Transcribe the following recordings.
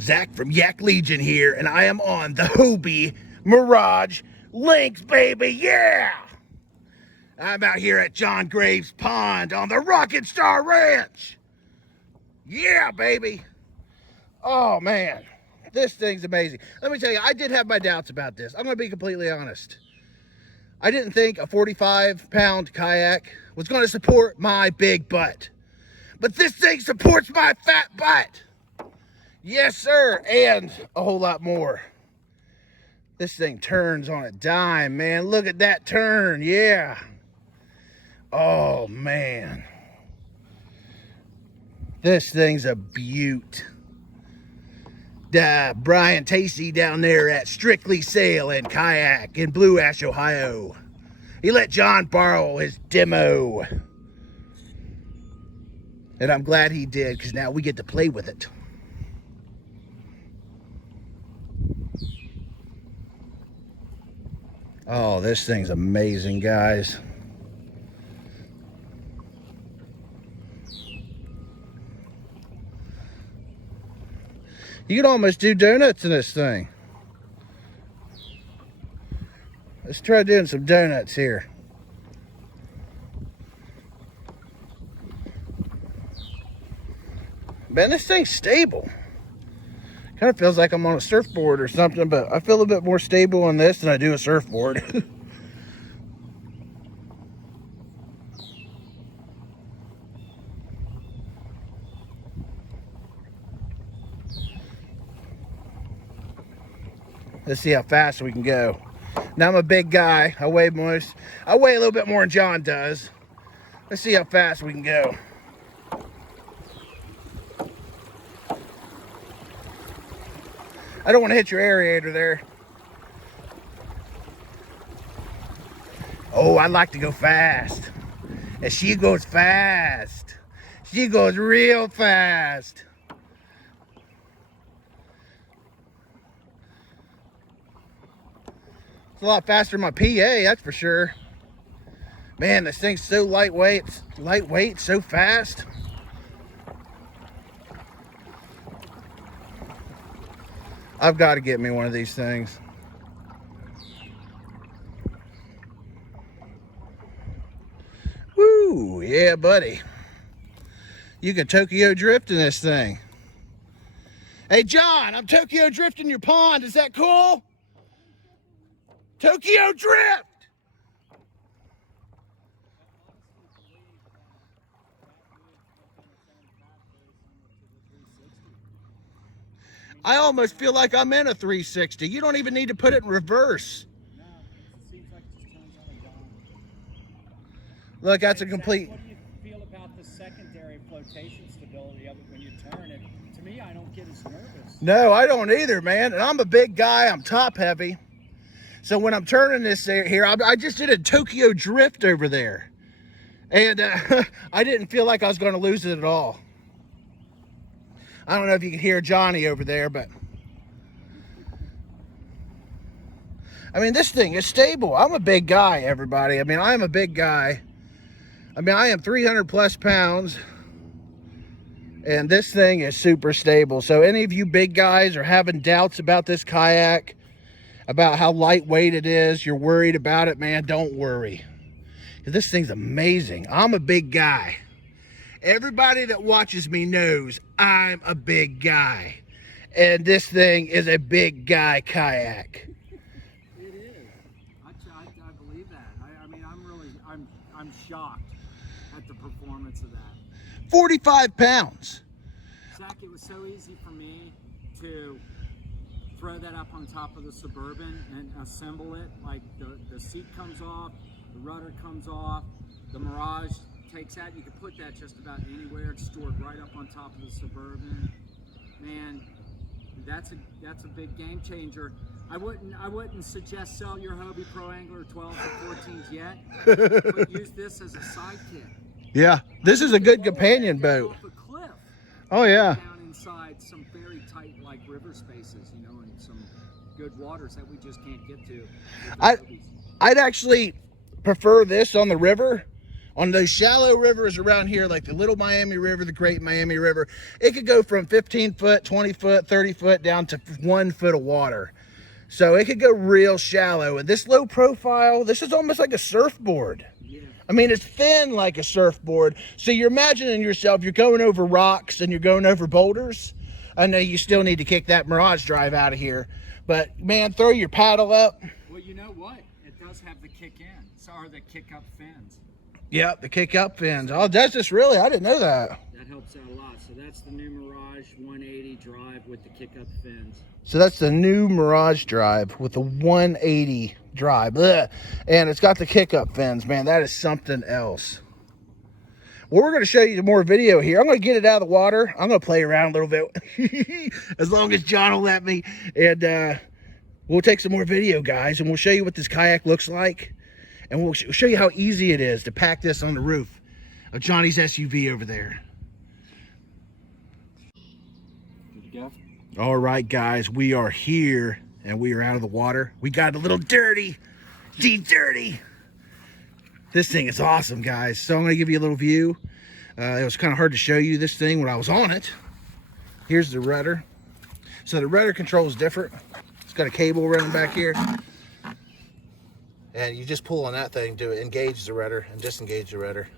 Zach from Yak Legion here, and I am on the Hobie Mirage Lynx, baby, yeah! I'm out here at John Graves Pond on the Rocket Star Ranch. Yeah, baby. Oh, man. This thing's amazing. Let me tell you, I did have my doubts about this. I'm going to be completely honest. I didn't think a 45-pound kayak was going to support my big butt. But this thing supports my fat butt. Yes, sir, and a whole lot more. This thing turns on a dime, man. Look at that turn, yeah. Oh, man. This thing's a beaut. Brian Tacey down there at Strictly Sail and Kayak in Blue Ash, Ohio. He let John borrow his demo. And I'm glad he did, because now we get to play with it. Oh, this thing's amazing, guys. You can almost do donuts in this thing. Let's try doing some donuts here. Man, this thing's stable. Kind of feels like I'm on a surfboard or something, but I feel a bit more stable on this than I do a surfboard. Let's see how fast we can go. Now I'm a big guy. I weigh a little bit more than John does. Let's see how fast we can go. I don't want to hit your aerator there. Oh, I like to go fast. And she goes fast. She goes real fast. It's a lot faster than my PA, that's for sure. Man, this thing's so lightweight, so fast. I've got to get me one of these things. Woo, yeah, buddy. You can Tokyo drift in this thing. Hey, John, I'm Tokyo drifting your pond. Is that cool? Tokyo drift! I almost feel like I'm in a 360. You don't even need to put it in reverse. No, it seems like it just turns on a dime. Look, that's a complete... What do you feel about the secondary flotation stability of it when you turn it? To me, I don't get as nervous. No, I don't either, man. And I'm a big guy. I'm top heavy. So when I'm turning this here, I just did a Tokyo drift over there. And I didn't feel like I was going to lose it at all. I don't know if you can hear Johnny over there, but I mean, this thing is stable. I'm a big guy, everybody. I mean, I am a big guy. I mean, I am 300 plus pounds, and this thing is super stable. So any of you big guys are having doubts about this kayak, about how lightweight it is, you're worried about it, man, don't worry. This thing's amazing. I'm a big guy. Everybody that watches me knows I'm a big guy. And this thing is a big guy kayak. It is. I believe that. I mean, I'm shocked at the performance of that. 45 pounds. Zach, it was so easy for me to throw that up on top of the Suburban and assemble it. Like the seat comes off, the rudder comes off, the Mirage takes that. You can put that just about anywhere. It's stored right up on top of the Suburban. Man, that's a big game changer. I wouldn't suggest sell your Hobie Pro Angler 12s or 14s yet, but use this as a sidekick. Yeah, this is a good companion boat. Off a cliff. Oh yeah. Down inside some very tight like river spaces, you know, and some good waters that we just can't get to. I'd actually prefer this on the river On those shallow rivers around here, like the Little Miami River, the Great Miami River, it could go from 15 foot, 20 foot, 30 foot down to 1 foot of water. So it could go real shallow. And this low profile, this is almost like a surfboard. Yeah. I mean, it's thin like a surfboard. So you're imagining yourself, you're going over rocks and you're going over boulders. I know you still need to kick that Mirage drive out of here. But man, throw your paddle up. Well, you know what? It does have the kick in. Or the kick up fins. Yep, the kick up fins. Oh, that's just really, I didn't know that. That helps out a lot. So that's the new Mirage 180 drive with the kick up fins. So that's the new Mirage drive with the 180 drive. Ugh. And it's got the kick up fins, man. That is something else. Well, we're going to show you more video here. I'm going to get it out of the water. I'm going to play around a little bit as long as John will let me. And we'll take some more video, guys, and we'll show you what this kayak looks like. And we'll show you how easy it is to pack this on the roof of Johnny's SUV over there. Good to go? All right, guys, we are here and we are out of the water. We got a little dirty, dirty. This thing is awesome, guys. So I'm going to give you a little view. It was kind of hard to show you this thing when I was on it. Here's the rudder. So the rudder control is different. It's got a cable running back here. And you just pull on that thing to engage the rudder and disengage the rudder.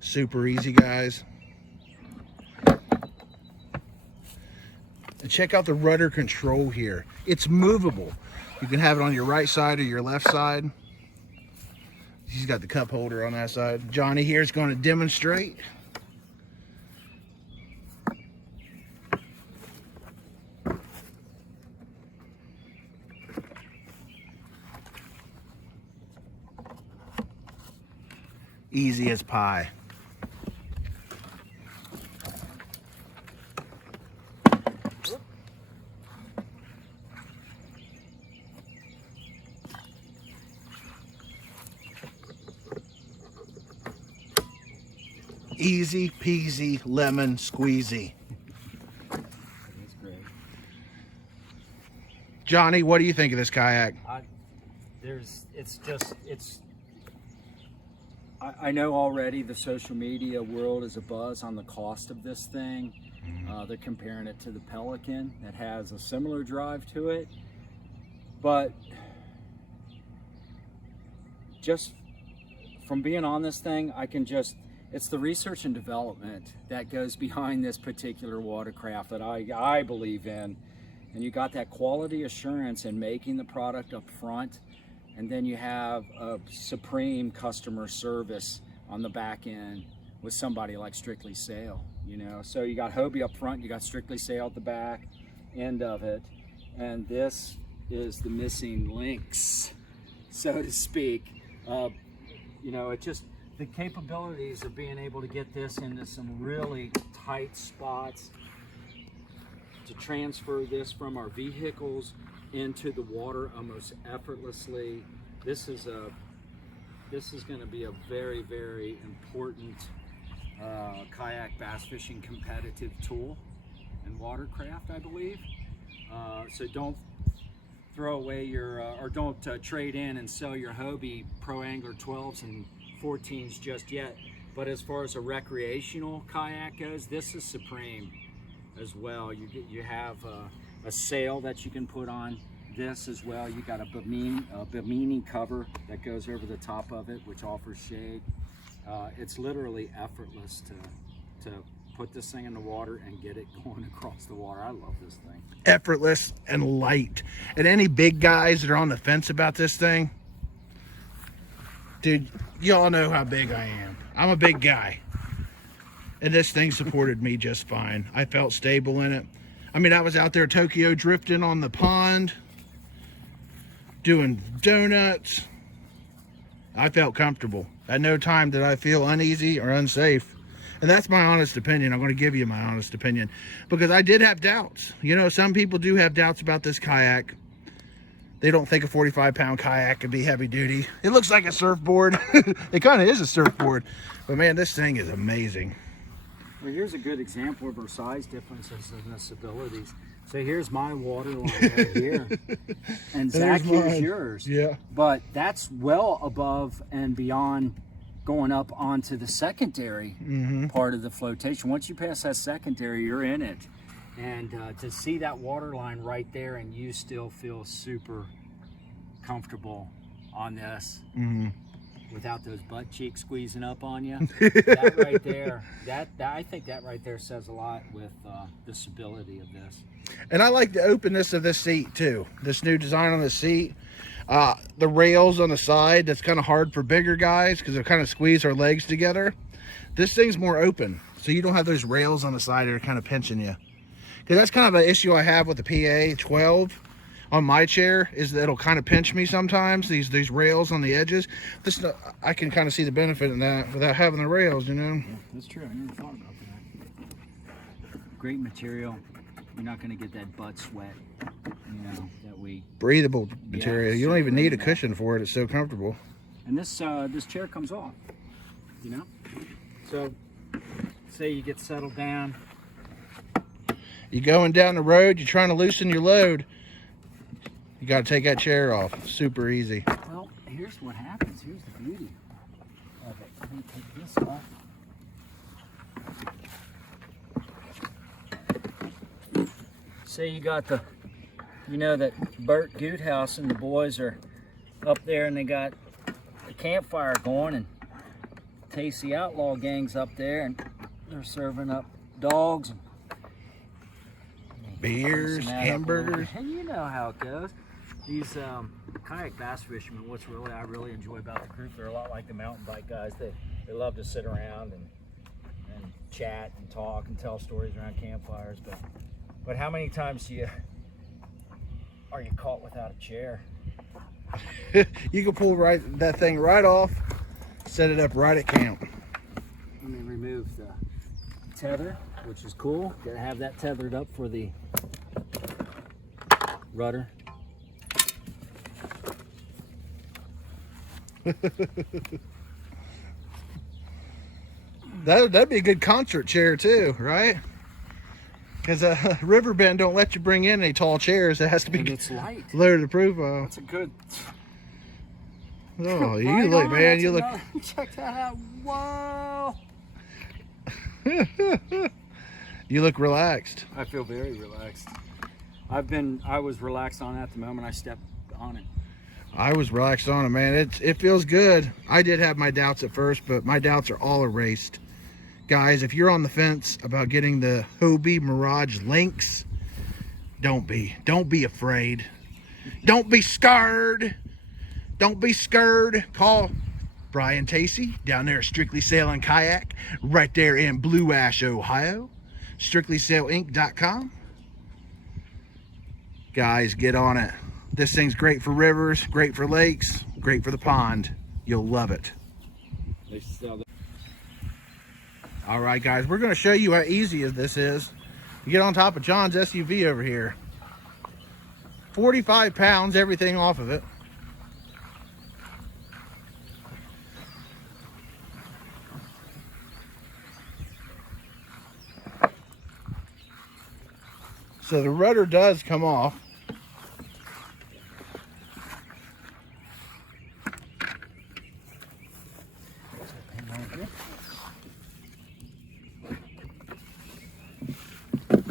Super easy, guys. And check out the rudder control here. It's movable. You can have it on your right side or your left side. He's got the cup holder on that side. Johnny here is going to demonstrate. Easy as pie. Easy peasy lemon squeezy. That's great. Johnny, what do you think of this kayak? I know already the social media world is abuzz on the cost of this thing. They're comparing it to the Pelican that has a similar drive to it. But just from being on this thing, it's the research and development that goes behind this particular watercraft that I believe in. And you got that quality assurance in making the product up front. And then you have a supreme customer service on the back end with somebody like Strictly Sail, you know. So you got Hobie up front, you got Strictly Sail at the back end of it. And this is the missing links, so to speak. You know, the capabilities of being able to get this into some really tight spots, to transfer this from our vehicles into the water almost effortlessly. This is going to be a very, very important kayak bass fishing competitive tool in watercraft, I believe. So don't throw away your or don't trade in and sell your Hobie Pro Angler 12s and 14s just yet. But as far as a recreational kayak goes, this is supreme as well. You have a sail that you can put on this as well. You got a Bimini cover that goes over the top of it, which offers shade. It's literally effortless to put this thing in the water and get it going across the water. I love this thing. Effortless and light. And any big guys that are on the fence about this thing, dude, y'all know how big I am. I'm a big guy. And this thing supported me just fine. I felt stable in it. I mean, I was out there Tokyo drifting on the pond, doing donuts. I felt comfortable. At no time did I feel uneasy or unsafe. And that's my honest opinion. I'm going to give you my honest opinion, because I did have doubts. You know, some people do have doubts about this kayak. They don't think a 45-pound kayak could be heavy duty. It looks like a surfboard. It kind of is a surfboard. But man, this thing is amazing. Well, here's a good example of our size differences and its abilities. So here's my water line right here. And Zach, There's mine. here's yours. Yeah. But that's well above and beyond going up onto the secondary part of the flotation. Once you pass that secondary, you're in it. And to see that water line right there and you still feel super comfortable on this without those butt cheeks squeezing up on you, that right there, that I think that right there says a lot with the stability of this. And I like the openness of this seat too. This new design on the seat. The rails on the side, that's kind of hard for bigger guys because they kind of squeeze our legs together. This thing's more open, so you don't have those rails on the side that are kind of pinching you. Because that's kind of an issue I have with the PA 12 on my chair, is that it'll kind of pinch me sometimes, these rails on the edges. This, I can kind of see the benefit in that without having the rails, you know? Yeah, that's true. I never thought about that. Great material. You're not going to get that butt sweat, you know, that we... Breathable material. You don't even need a breathable. cushion for it. It's so comfortable. And this chair comes off, you know? So, say you get settled down. You going down the road, you're trying to loosen your load, you got to take that chair off. Super easy. Well, here's what happens. Here's the beauty of it. Let me take this off. Say you got the, you know, that Bert Goot house and the boys are up there and they got the campfire going, and Tasty Outlaw gang's up there and they're serving up dogs and Beers, hamburgers. And you know how it goes. These kayak bass fishermen, I really enjoy about the group, they're a lot like the mountain bike guys. They love to sit around and chat and talk and tell stories around campfires. But how many times are you caught without a chair? You can pull that thing right off, set it up right at camp. Let me remove the tether, which is cool. Gotta have that tethered up for the rudder. That'd be a good concert chair too, right? Because Riverbend don't let you bring in any tall chairs. It has to be And it's light. low to profile. That's a good. Oh, you Right look, on, man, that's you look. another- Check that out. Whoa. You look relaxed. I feel very relaxed. I was relaxed on that the moment I stepped on it. I was relaxed on it, man. It feels good. I did have my doubts at first, but my doubts are all erased. Guys, if you're on the fence about getting the Hobie Mirage Lynx, don't be afraid. Don't be scared. Don't be scared. Call Brian Tacey down there at Strictly Sail and Kayak, right there in Blue Ash, Ohio. StrictlySailInc.com. Guys, get on it. This thing's great for rivers, great for lakes, great for the pond. You'll love it. They sell the All right, guys, we're going to show you how easy this is. You get on top of John's SUV over here. 45 pounds, everything off of it. So the rudder does come off.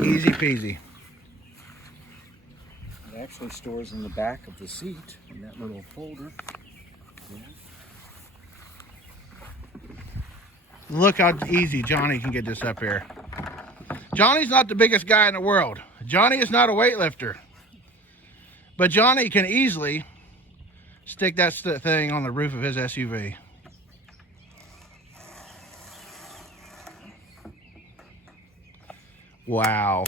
Easy peasy. It actually stores in the back of the seat in that little folder. Yeah. Look how easy Johnny can get this up here. Johnny's not the biggest guy in the world. Johnny is not a weightlifter. But Johnny can easily stick that thing on the roof of his SUV. Wow.